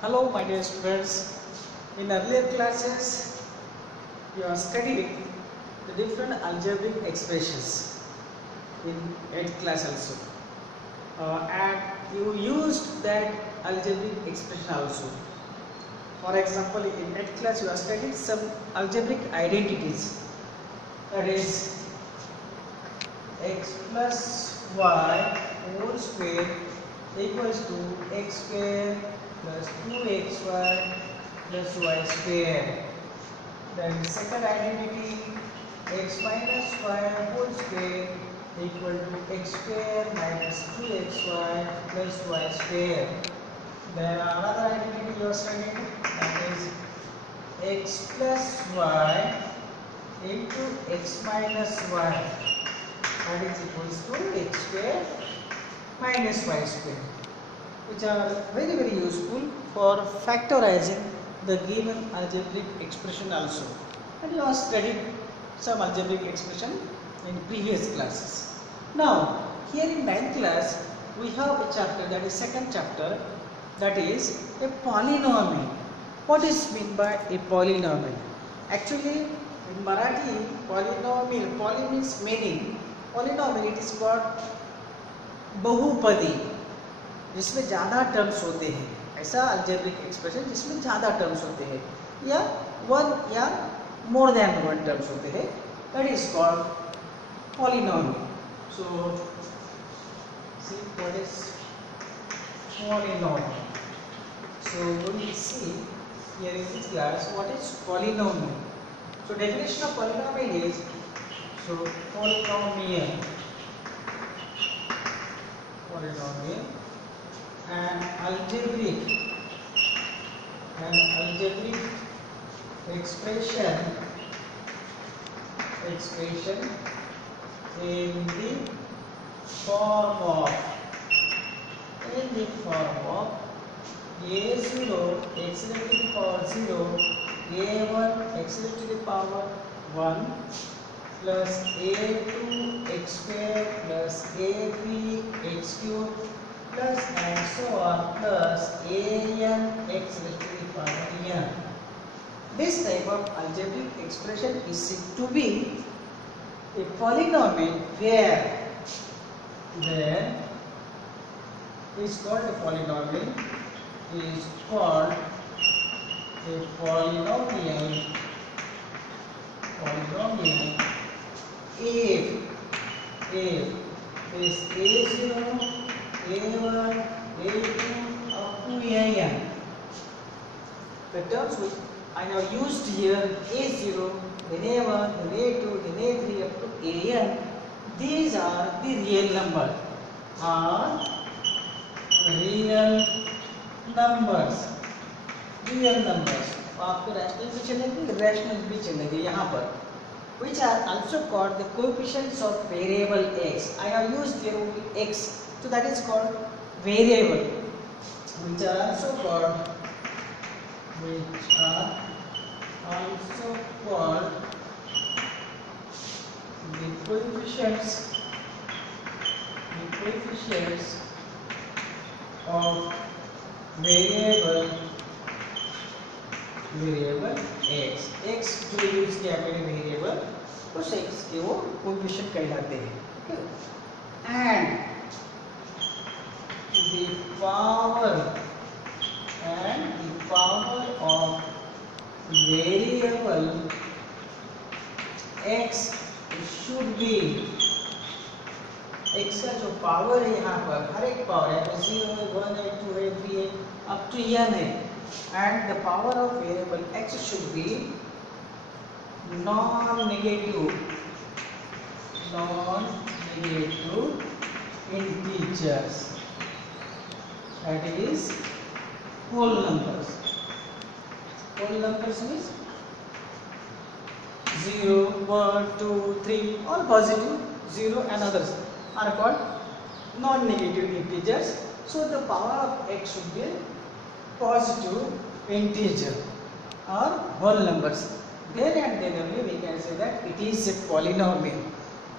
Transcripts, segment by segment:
Hello, my dear students. In earlier classes, we are studying the different algebraic expressions in 8th class also. And you used that algebraic expression also. For example, in 8th class, you are studying some algebraic identities. That is x plus y whole square equals to x square plus 2xy plus y square. Then second identity, x minus y whole square equal to x square minus 2xy plus y square. Then another identity you are studying, that is x plus y into x minus y, that is equals to x square minus y square, which are very useful for factorizing the given algebraic expression also. And you have studied some algebraic expression in previous classes. Now here in 9th class we have a chapter, that is second chapter, that is a polynomial. What is meant by a polynomial? Actually in Marathi, polynomial, poly means many, polynomial it is called बहुपदी, जिसमें ज़्यादा terms होते हैं, ऐसा algebraic expression जिसमें ज़्यादा terms होते हैं या वन या मोर देन वन टर्म्स होते हैं, that is called polynomial. So see what is polynomial. So we will see here in this class what is polynomial. So definition of polynomial is, so polynomial an algebraic expression in the form of a0 x raised to the power 0, a1 x raised to the power 1 plus a2 x square plus a3 x cube plus and so on plus an x raised to the power n. This type of algebraic expression is said to be a polynomial where is called a polynomial if is a0, a1, a2 up to an. The terms which I have used here, a0, then a1, then a2, then a3 up to an, these are the real numbers. Real numbers आपको rational भी चलेंगे, irrational भी चलेंगे यहाँ पर, which are also called the coefficients of variable x. I have used here only x, so that is called variable, which are also called the coefficients of variable x. x जो use किया मैंने variable, उस x के वो coefficient कहलाते हैं. And the power of variable x should be, x का जो पावर है यहाँ पर, हर एक पावर है, 0 1 है 2 है 3 है up to n है, and the power of variable x should be non-negative integers, that is whole numbers. Whole numbers means 0 1 2 3 all positive, 0 and others are called non-negative integers. So the power of x should be positive integer or whole numbers. Then and then only we can say that it is a polynomial.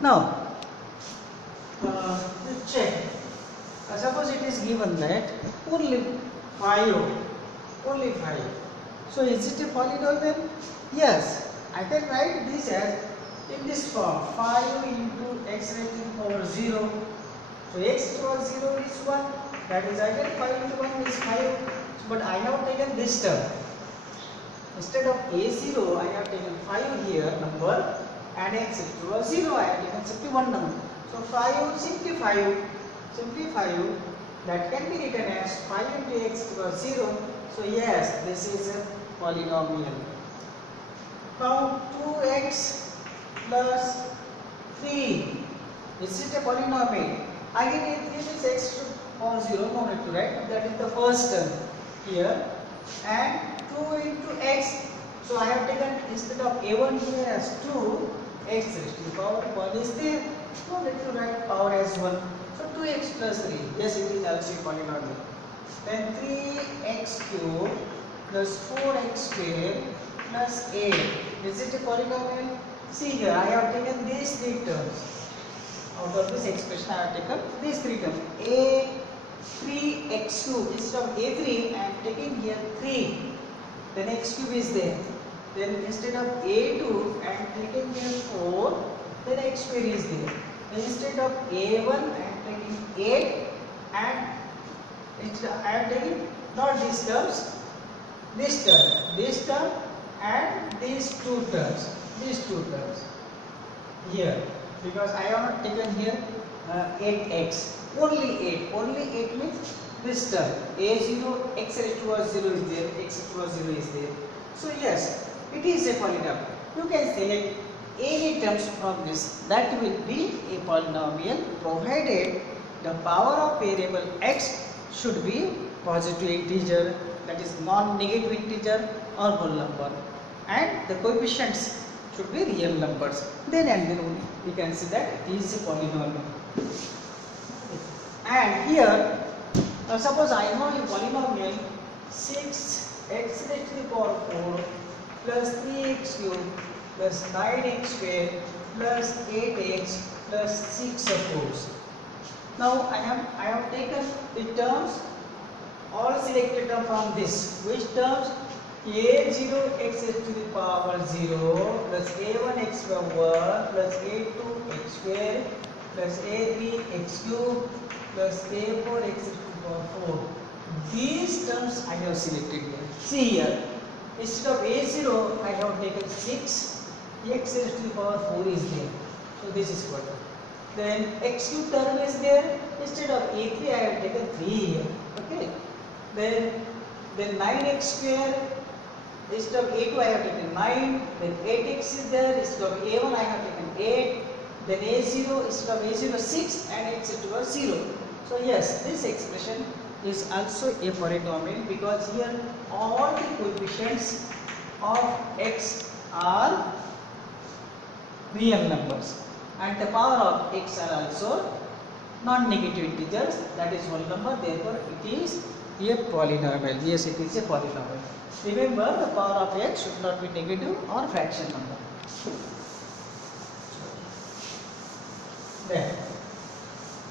Now check. Suppose it is given that only 5 Only 5. So is it a polynomial? Yes. I can write this as in this form 5 into x raised to the power 0. So x to the power 0 is 1. That is again 5 into 1 is 5. But I have taken this term. Instead of a0, I have taken 5 here number, and x to the power 0, I have taken simply one number. So 5 simply 5 that can be written as 5 into x to the power 0. So yes, this is a polynomial. Now 2x plus 3, is it a polynomial? Again it is x to the power 0, no need to write, that is the first term here, and 2 into x, so I have taken instead of a1 here as 2, x raised to the power 1 is there, no need to write power as 1, so 2x plus 3, yes it is also a polynomial. Then 3x cube plus 4x square plus 8, is it a polynomial? See here, I have taken these three terms. Out of this expression I have taken these three terms. A 3x cube, instead of a3 I am taking here 3. Then x cube is there. Then instead of a2 I am taking here 4. Then x square is there. Then instead of a1 I am taking 8, and instead I am taking not these terms, this term and these two terms here, because I have not taken here 8x, only 8 means this term a0 x raised to power 0 is there, x to the power 0 is there. So yes, it is a polynomial. You can select any terms from this, that will be a polynomial, provided the power of variable x should be positive integer, that is non-negative integer or whole number, and the coefficients should be real numbers. Then and then only we can see that it is a polynomial. And here, suppose I know a polynomial 6x raised to the power 4 plus 3x cube plus 9x square plus 8x plus 6 suppose. Now I have taken the terms, all selected term from this. Which terms? a0 x raised to the power 0 plus a1 x power 1 plus a2 x square plus a3 x cube plus a4 x raised to the power 4. These terms I have selected here. See here, instead of a0 I have taken 6, x raised to the power 4 is there. So this is what. Then x cube term is there. Instead of a3 I have taken 3 here. Okay. Then 9x square. Instead of a2 I have taken 9, then 8x is there, instead of a1 I have taken 8, then a0, instead of a0 6, and x to the power 0. So yes, this expression is also a polynomial, because here all the coefficients of x are real numbers, and the power of x are also non-negative integers, that is whole number, therefore it is a polynomial. Yes, it is a polynomial. Remember, the power of x should not be negative or fraction number. Then,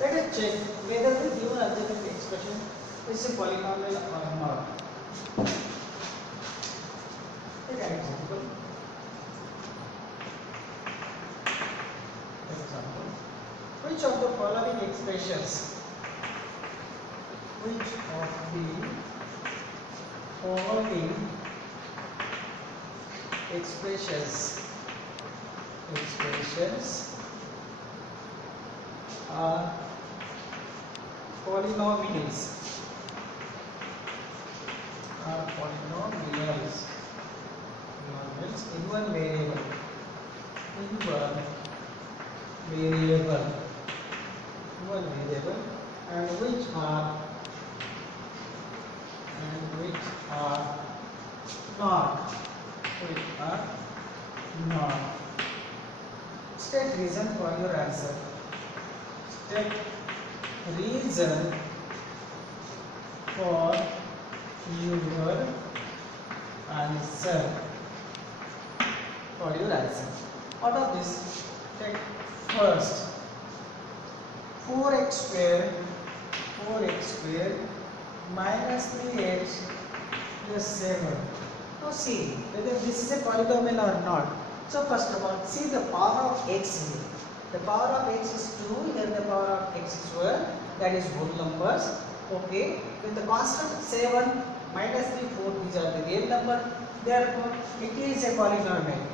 let us check whether the given algebraic expression is a polynomial or not. Take an example. Which of the following expressions? Which of the following expressions are polynomials? Polynomials in one variable. And which are not. State reason for your answer. State reason for your answer. Out of this, take first 4x square minus 3x Yes, 7. Now see whether this is a polynomial or not. So first of all, see the power of x here. The power of x is 2, here the power of x is 1, that is whole numbers. Okay, with the constant 7, minus 3, 4, these are the real number. Therefore, it is a polynomial.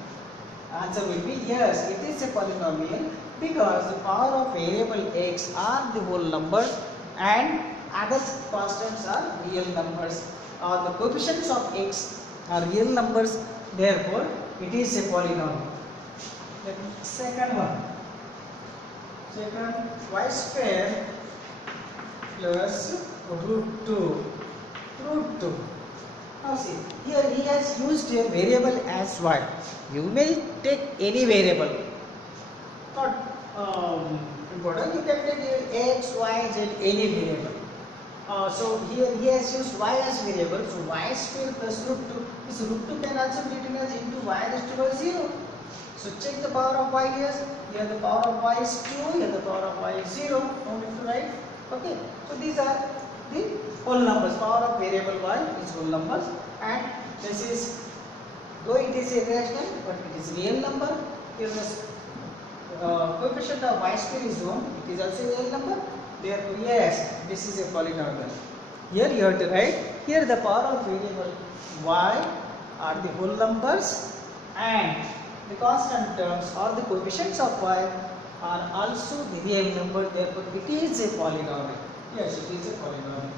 Answer will be yes, it is a polynomial because the power of variable x are the whole numbers and other constants are real numbers, or the coefficients of x are real numbers. Therefore, it is a polynomial. Then second one, second, y square plus root 2. Root 2. Now see, here he has used a variable as y. You may take any variable, not important. You can take x, y, z, any variable. So here he has used y as variable. So y square plus root 2. This root 2 can also be written as into y raised to 0. So check the power of y here. Here the power of y is 2. Here the power of y is 0. No need to write. Okay. So these are the whole numbers. Power of variable y is whole numbers, and this is, though it is irrational, but it is real number. Here the coefficient of y square is 1. It is also a real number. Therefore, yes, this is a polynomial. Here you have to write. Here the power of variable y are the whole numbers, and the constant terms or the coefficients of y are also the real number. Therefore, it is a polynomial. Yes, it is a polynomial.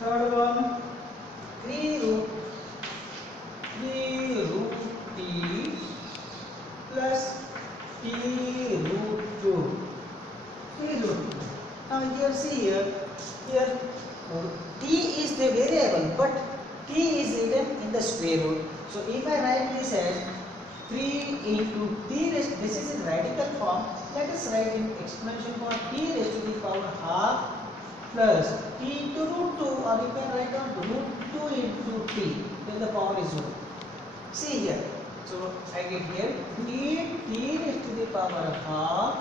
Third one, 3 root t plus t root 2. 3 root 2. Now here see here t is the variable, but t is written in the square root. So if I write this as 3 into t raised, this is in radical form. Let us write in exponential form t raised to the power half plus t into root 2, or you can write down root 2 into t, then the power is 1. See here, so I get here 3t raised to the power half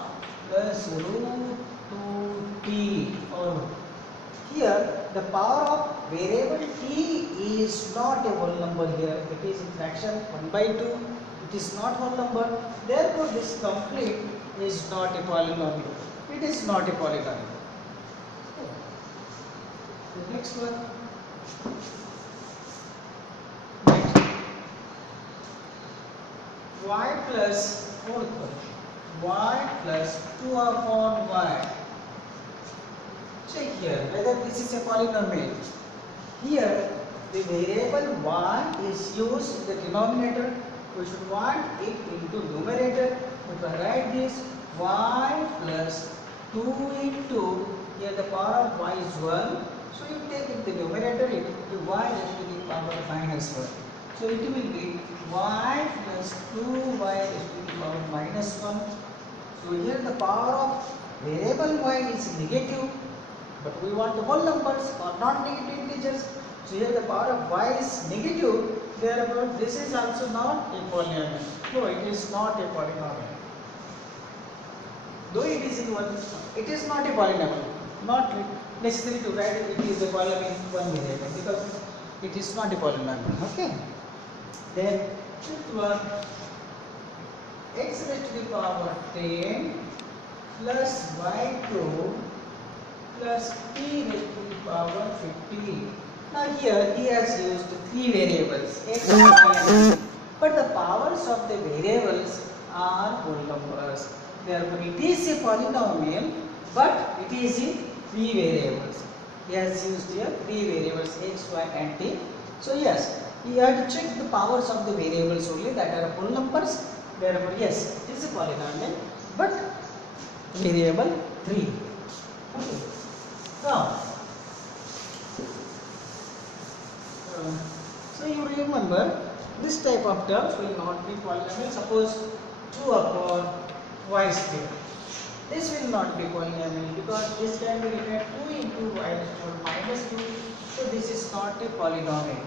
plus root 2t, or here the power of variable t is not a whole number here, it is in fraction 1 by 2, it is not whole number. Therefore, this complete is not a polynomial. It is not a polynomial. The next one. Next. Y plus fourth one. Y plus 2 upon y. Check here whether this is a polynomial. Here the variable y is used in the denominator. We should want it into numerator. If I write this y plus 2 into, here the power of y is 1. So you take it the numerator, it will be y raised to the power minus 1. So it will be y plus 2y raised to the power minus 1. So here the power of variable y is negative, but we want the whole numbers or non-negative integers. So here the power of y is negative. Therefore, this is also not a polynomial. No, it is not a polynomial. Though it is in one, it is not a polynomial. Not necessary to write it is a polynomial in one variable, because it is not a polynomial. Okay. Then fifth one, x raised to the power 10 plus y2 plus p raised to the power 15. Now here he has used 3 variables x, y and z, but the powers of the variables are whole numbers. Therefore, it is a polynomial, but it is in 3 variables. He has used here 3 variables x, y and t. So yes, you have to check the powers of the variables only that are whole numbers. Therefore, yes, it is a polynomial, but variable 3. Okay. Now, so you remember this type of terms will not be polynomial. Suppose 2 upon y square. This will not be polynomial because this can be written 2 into y raised to minus 2. So this is not a polynomial.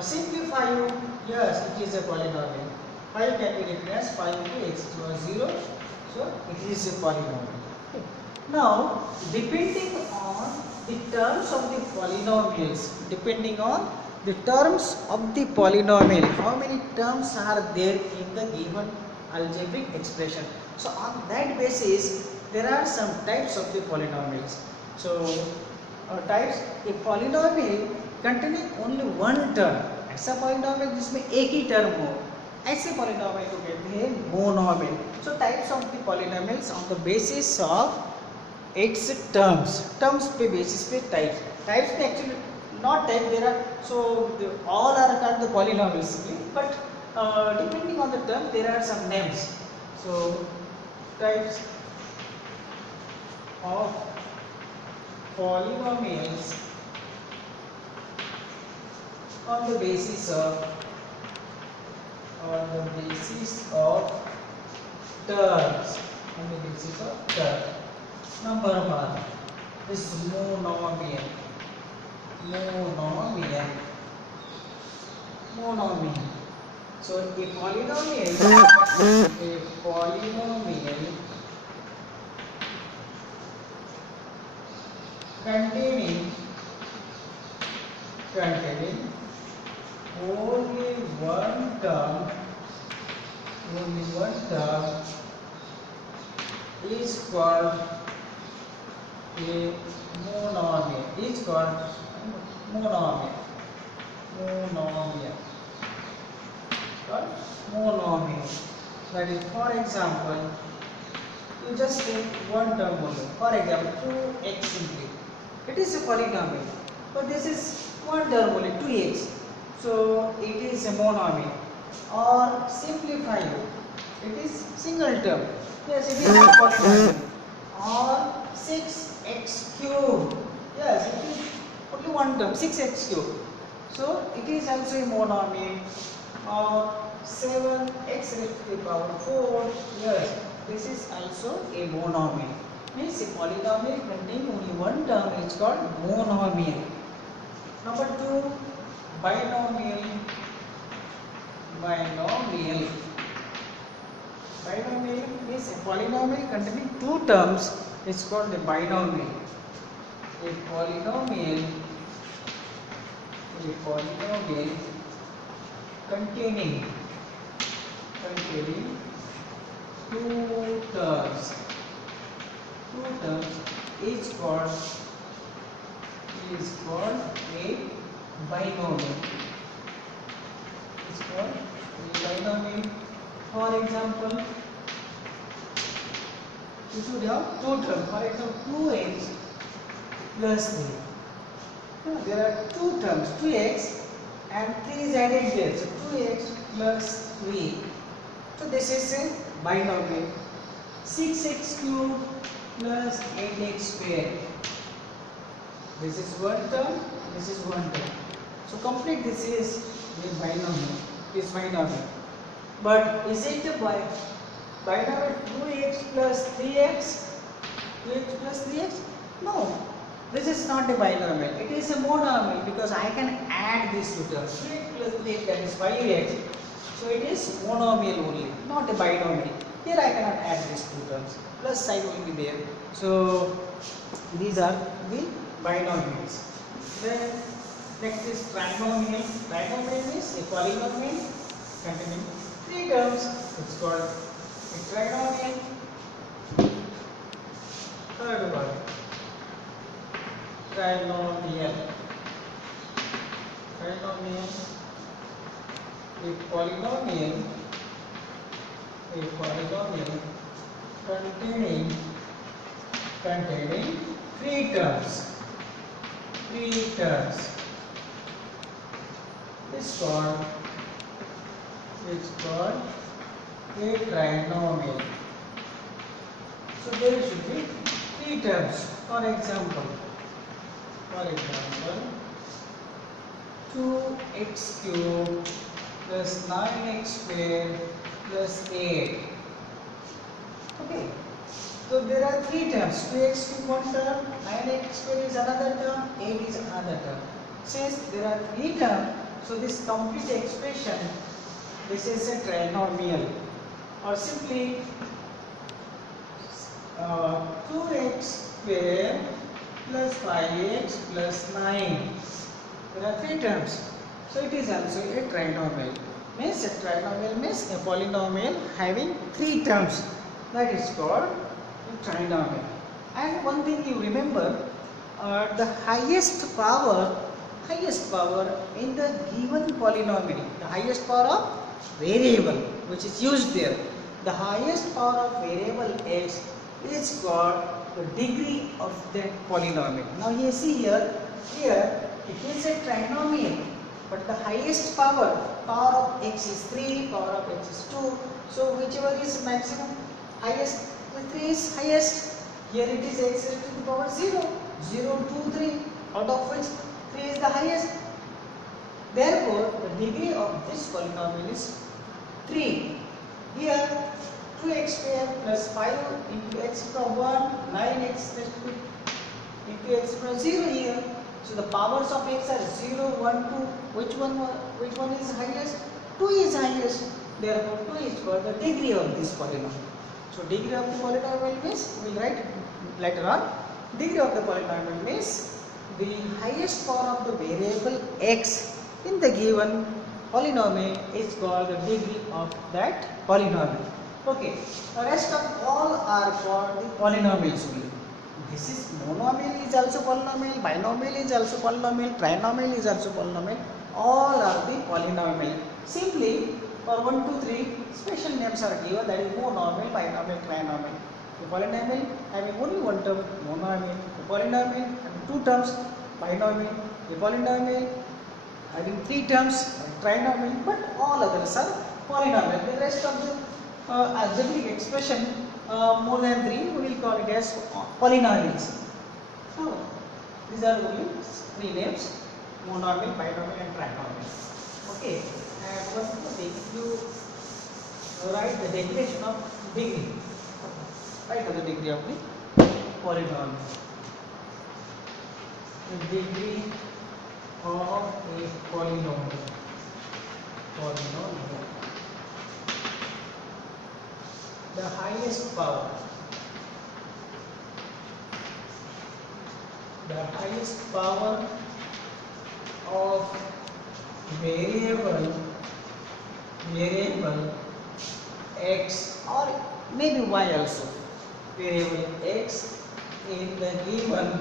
Simplify you, yes, it is a polynomial. 5 can be written as 5 into x equals 0. So it is a polynomial. Okay. Now, depending on the terms of the polynomials, depending on the terms of the polynomial, how many terms are there in the given algebraic expression. So on that basis there are some types of the polynomials. So types, a polynomial containing only one term, ऐसा polynomial जिसमें एक ही term हो, ऐसे polynomial को कहते हैं monomial. So types of the polynomials on the basis of its terms पे basis पे types पे actually not type, there are, so all are called the polynomials, but depending on the term there are some names. So types of polynomials on the basis of terms, Number one is monomial. So a polynomial containing only one term is called a monomial. That is, for example, you just take one term only. For example, 2x simply. It is a polynomial, but this is one term only, 2x. So it is a monomial. Or simplify it is single term. Yes, it is a polynomial. Or 6x cubed. Yes, it is only one term, 6x cubed. So it is also a monomial. Or 7x raised to the power 4. Yes, this is also a monomial. Means a polynomial containing only one term is called monomial. Number 2, binomial. Binomial means a polynomial containing two terms is called a binomial. A polynomial containing two terms is called a binomial. For example, you should have two terms. For example, 2x plus 3. Now, there are two terms, 2x and 3 is added there. So 2x plus 3. So this is a binomial. 6x cubed plus 8x squared. This is one term, this is one term. So complete this is the binomial. But is it a binomial 2x plus 3x? No, this is not a binomial. It is a monomial because I can add these two terms. 2x plus 3x, that is 5x. So it is monomial only, not a binomial. Here I cannot add these two terms. Plus sign will be there. So these are the binomials. Then next is trinomial. Trinomial is a polynomial containing three terms. It's called a trinomial. Third one, trinomial. A polynomial containing three terms. It's called a trinomial. So there should be three terms. For example, 2x cubed plus 9x squared plus 8. Okay. So there are three terms. 2x cubed one term, 9x squared is another term, 8 is another term. Since there are three terms, so this complete expression, this is a trinomial. Or simply 2x squared plus 5x plus 9. There are three terms. So it is also a trinomial. Means a trinomial means a polynomial having 3 terms. That is called a trinomial. And one thing you remember, the highest power in the given polynomial, the highest power of variable which is used there, the highest power of variable x is called the degree of that polynomial. Now you see here it is a trinomial, but the highest power of x is 3, power of x is 2, so whichever is maximum, highest, the 3 is highest. Here it is x raised to the power 0, 0, 2, 3, out of which 3 is the highest. Therefore, the degree of this polynomial is 3. Here 2x square plus 5 into x to the 1, 9x into x to the 0 here. So the powers of x are 0, 1, 2. Which one is highest? 2 is highest. Therefore, 2 is called the degree of this polynomial. So degree of the polynomial means, we will write later on. Degree of the polynomial means the highest power of the variable x in the given polynomial is called the degree of that polynomial. Okay, the rest of all are called the polynomials only. This is monomial is also polynomial, binomial is also polynomial, trinomial is also polynomial. All are the polynomial. Simply for 1, 2, 3 special names are given, that is monomial, binomial, trinomial. The polynomial having only one term, monomial. The polynomial having 2 terms, binomial. The polynomial having 3 terms, trinomial. But all others are polynomial. The rest of the algebraic expression more than 3, we will call it as polynomials. So these are only 3 names: monomial, binomial, and trinomial. Okay, and one more thing, you write the definition of degree. Write the degree of the polynomial. The degree of a polynomial. The highest power. The highest power of variable x, or maybe y also, variable x in the given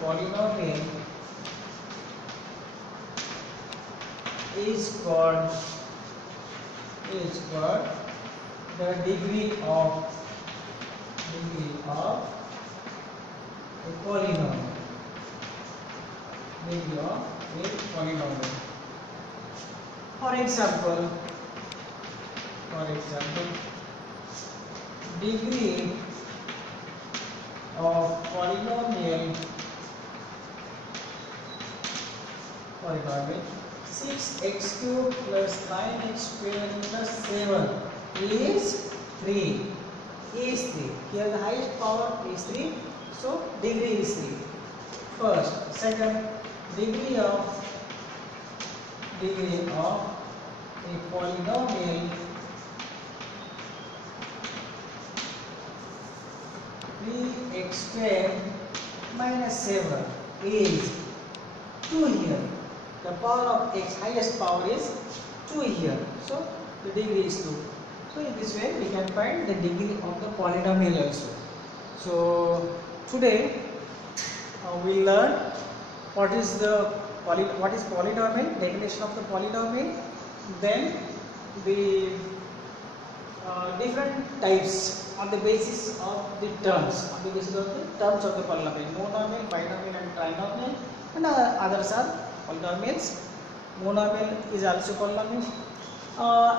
polynomial is called the degree of a polynomial. Degree of a polynomial. For example, degree of polynomial 6x cubed plus 9x squared plus 7 is 3. Here the highest power is 3, so degree is 3. First, second, degree of a polynomial 3x squared minus 7 is 2 here. The power of x, highest power is 2 here. So the degree is 2. So in this way we can find the degree of the polynomial also. So today we learn what is polynomial, definition of the polynomial, then the different types on the basis of the terms, of the polynomial, monomial, binomial, and trinomial, and others are polynomials. Monomial is also polynomial,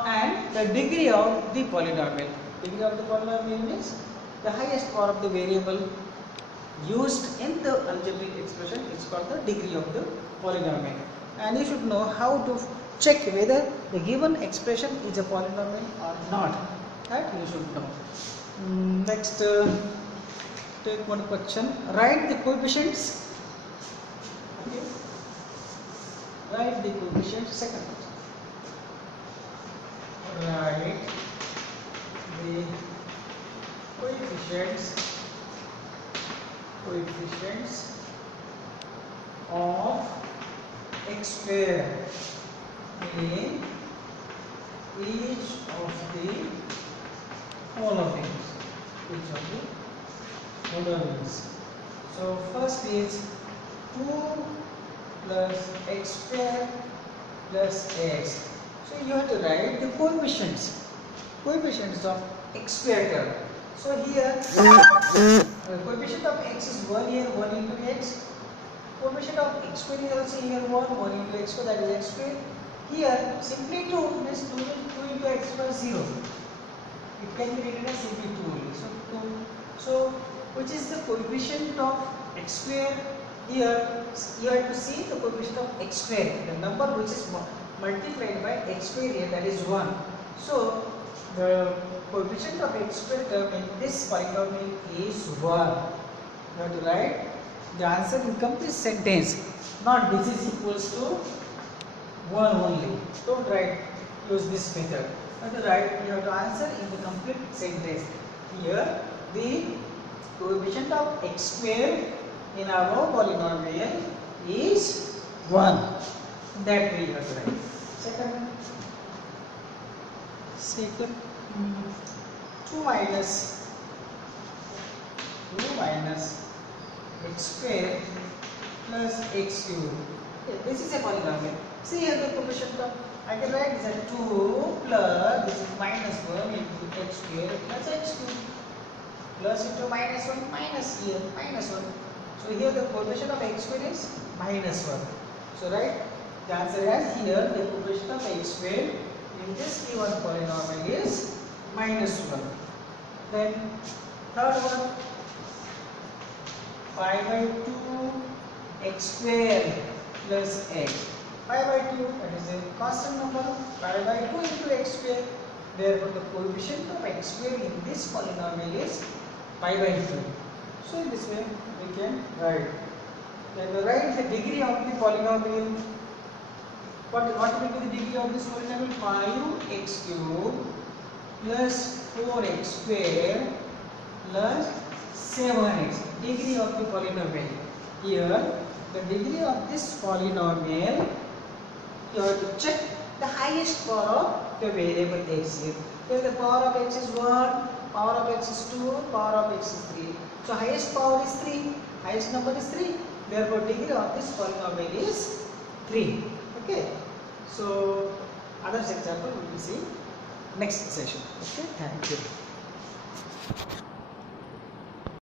and the degree of the polynomial. Degree of the polynomial means the highest power of the variable used in the algebraic expression is called the degree of the polynomial. And you should know how to check whether the given expression is a polynomial or not. That you should know. Next, take one question. Write the coefficients. Okay. Write the coefficients. Second. Write the coefficients of x square in each of the following. So first is 2 plus x square plus x. So you have to write the coefficients of x square term. So here coefficient of x is 1 here, 1 into x. Coefficient of x square is also here 1 into x square, that is x square. Here simply 2 means 2 into x plus 0. It can be written as simply 2 only. So which is the coefficient of x square? Here you have to see the coefficient of x square, the number which is multiplied by x square here, that is 1. So the coefficient of x square term in this polynomial is 1. You have to write the answer in complete sentence, not this is equals to 1 only. Don't write, use this method. You have to answer in the complete sentence. Here the coefficient of x square in our polynomial is 1. That way you have to write. Second 2 minus x square plus x cube. Okay, this is a polynomial. See here the coefficient of, I can write this as 2 plus this is minus 1 into x square plus x cube plus into minus 1 minus here minus 1. So here the coefficient of x square is minus 1. So right, the answer is here the coefficient of x square in this given polynomial is minus 1. Then third one, 5 by 2 x square plus x. 5 by 2, that is a constant number, 5 by 2 into x square. Therefore the coefficient of x square in this polynomial is 5 by 2. So in this way we can write. Then we write the degree of the polynomial. What will be the degree of this polynomial? 5x cube plus 4x square plus 7x. Degree of the polynomial. Here the degree of this polynomial, you have to check the highest power of the variable x here. Here the power of x is 1, power of x is 2, power of x is 3. So highest power is 3, highest number is 3. Therefore degree of this polynomial is 3. Okay. So others example we will see next session. Okay. Thank you.